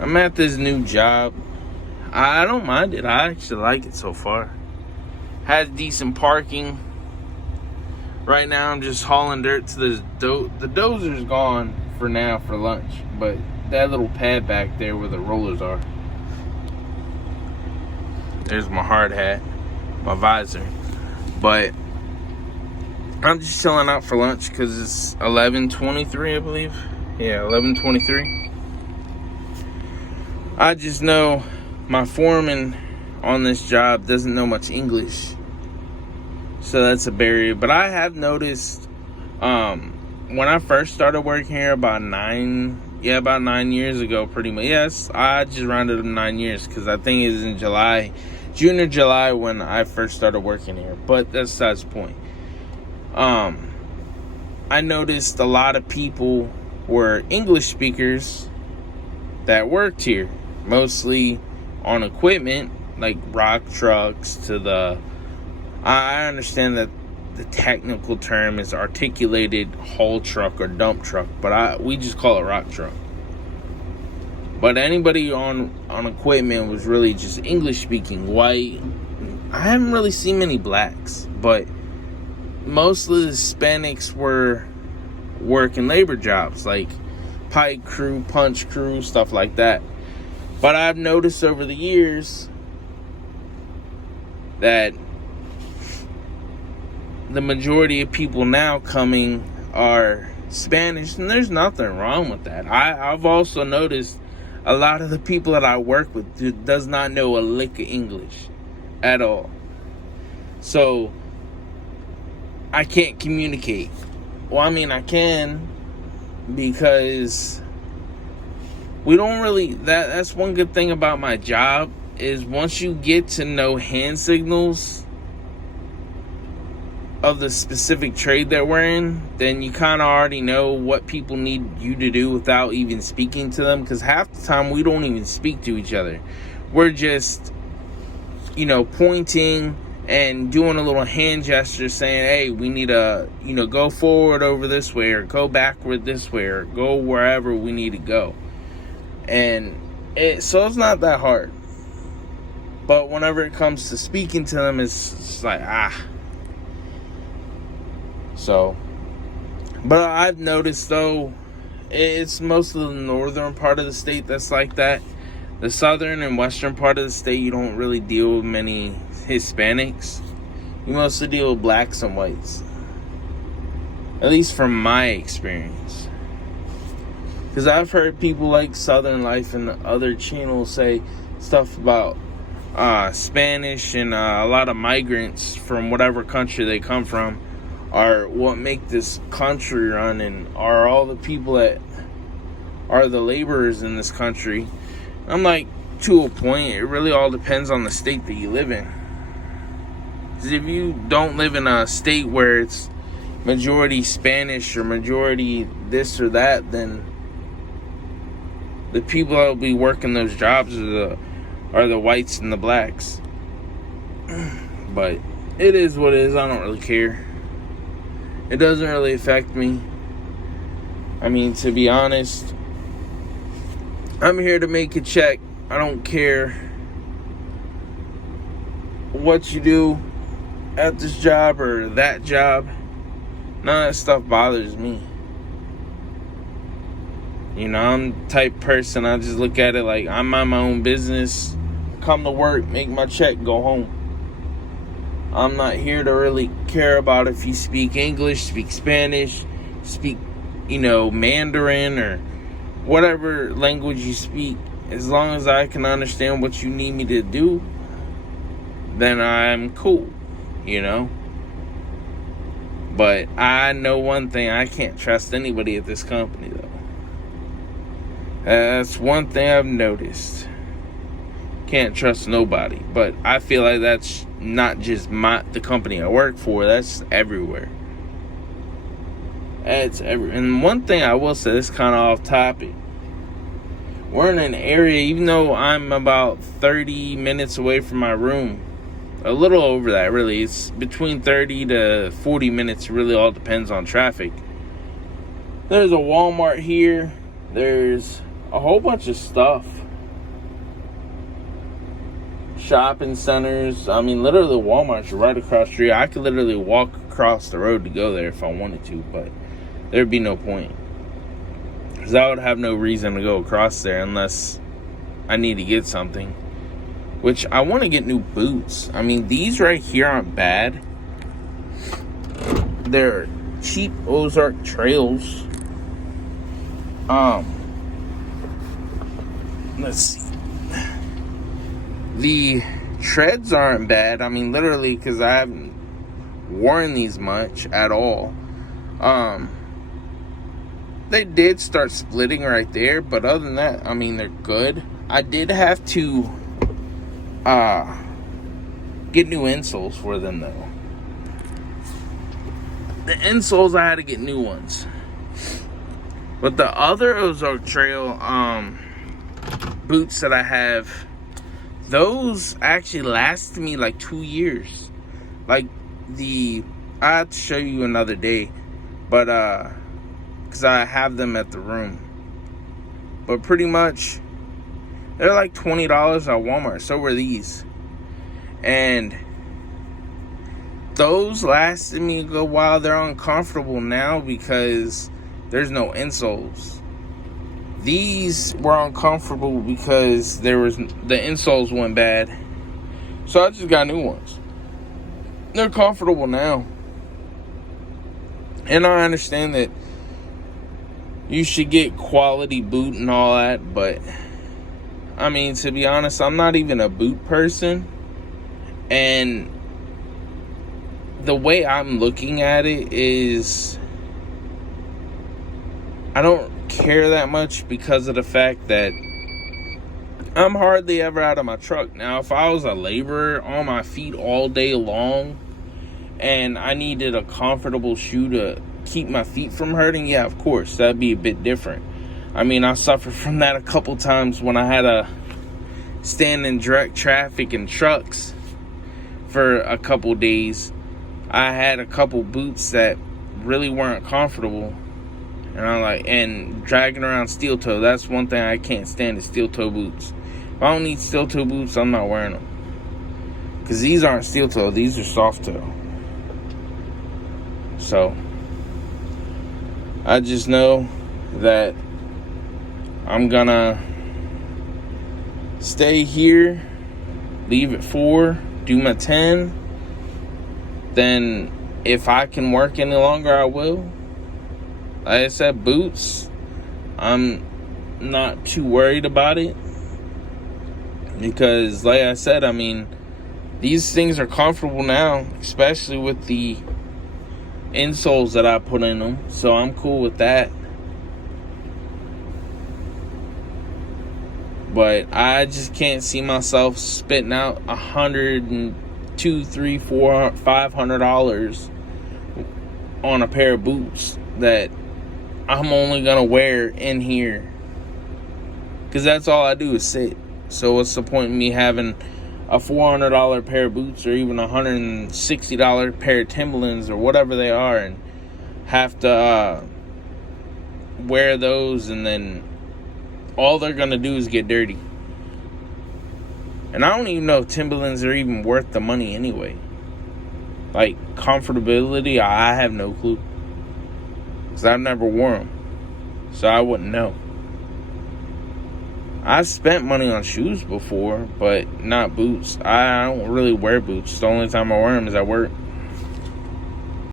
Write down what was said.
I'm at this new job. I don't mind it. I actually like it so far. Has decent parking. Right now I'm just hauling dirt to this the dozer's gone for now for lunch, but that little pad back there where the rollers are. There's my hard hat, my visor. But I'm just chilling out for lunch because it's 11:23, I believe. Yeah, 11:23. I just know my foreman on this job doesn't know much English, so that's a barrier. But I have noticed when I first started working here about 9 years ago, pretty much. Yes, I just rounded up 9 years because I think it was in June or July when I first started working here. But that's besides the point. I noticed a lot of people were English speakers that worked here, mostly on equipment like rock trucks to the... I understand that the technical term is articulated haul truck or dump truck, but we just call it rock truck. But anybody on equipment was really just English speaking, white. I haven't really seen many blacks, but most of the Hispanics were working labor jobs like pipe crew, punch crew, stuff like that. But I've noticed over the years that the majority of people now coming are Spanish, and there's nothing wrong with that. I've also noticed a lot of the people that I work with does not know a lick of English at all. So I can't communicate. Well, I mean, I can, because we don't really... That's one good thing about my job, is once you get to know hand signals of the specific trade that we're in, then you kind of already know what people need you to do without even speaking to them, because half the time we don't even speak to each other. We're just, pointing and doing a little hand gesture saying, hey, we need to, go forward over this way, or go backward this way, or go wherever we need to go. And so it's not that hard. But whenever it comes to speaking to them, it's like, So, but I've noticed, though, it's most of the northern part of the state that's like that. The southern and western part of the state, you don't really deal with many Hispanics. You mostly deal with blacks and whites. At least from my experience. Because I've heard people like Southern Life and other channels say stuff about Spanish and a lot of migrants from whatever country they come from are what make this country run, and are all the people that are the laborers in this country. I'm like, to a point, it really all depends on the state that you live in. Because if you don't live in a state where it's majority Spanish or majority this or that, then the people that will be working those jobs are the whites and the blacks. But it is what it is. I don't really care. It doesn't really affect me. I mean, to be honest, I'm here to make a check. I don't care what you do at this job or that job. None of that stuff bothers me. I'm the type of person, I just look at it like I mind my own business. Come to work, make my check, go home. I'm not here to really care about if you speak English, speak Spanish, speak, Mandarin, or whatever language you speak. As long as I can understand what you need me to do, then I'm cool, But I know one thing, I can't trust anybody at this company, though. That's one thing I've noticed. Can't trust nobody. But I feel like that's not just the company I work for. That's everywhere. And one thing I will say, this is kind of off topic. We're in an area, even though I'm about 30 minutes away from my room, a little over that, really. It's between 30 to 40 minutes. Really all depends on traffic. There's a Walmart here. There's a whole bunch of stuff shopping centers. I mean, literally Walmart's right across the street. I could literally walk across the road to go there if I wanted to, but there'd be no point. Because I would have no reason to go across there unless I need to get something. Which, I want to get new boots. I mean, these right here aren't bad. They're cheap Ozark Trails. Let's see. The treads aren't bad. I mean, literally, because I haven't worn these much at all. They did start splitting right there, but other than that, I mean, they're good. I did have to get new insoles for them, though. The insoles, I had to get new ones. But the other Ozark Trail boots that I have, those actually lasted me like 2 years. Like I have to show you another day, but because I have them at the room. But pretty much, they're like $20 at Walmart. So were these. And those lasted me a good while. They're uncomfortable now because there's no insoles. These were uncomfortable because the insoles went bad. So I just got new ones. They're comfortable now. And I understand that you should get quality boot and all that, but I mean, to be honest, I'm not even a boot person. And the way I'm looking at it is, I don't care that much because of the fact that I'm hardly ever out of my truck. Now, if I was a laborer on my feet all day long and I needed a comfortable shoe to keep my feet from hurting, yeah, of course, that'd be a bit different. I mean, I suffered from that a couple times when I had to stand in direct traffic and trucks for a couple days. I had a couple boots that really weren't comfortable, and dragging around steel toe. That's one thing I can't stand, is steel toe boots. If I don't need steel toe boots, I'm not wearing them. Because these aren't steel toe, these are soft toe. So I just know that I'm gonna stay here, leave at 4, do my 10. Then if I can work any longer, I will. Like I said, boots, I'm not too worried about it. Because like I said, I mean, these things are comfortable now, especially with the insoles that I put in them. So I'm cool with that. But I just can't see myself spitting out $100, $200, $300, $400, $500 on a pair of boots that I'm only gonna wear in here, because that's all I do is sit. So what's the point in me having a $400 pair of boots, or even $160 pair of Timberlands, or whatever they are, and have to wear those, and then all they're gonna do is get dirty. And I don't even know if Timberlands are even worth the money anyway. Like, comfortability, I have no clue. Because I've never worn them. So I wouldn't know. I've spent money on shoes before, but not boots. I don't really wear boots. The only time I wear them is at work.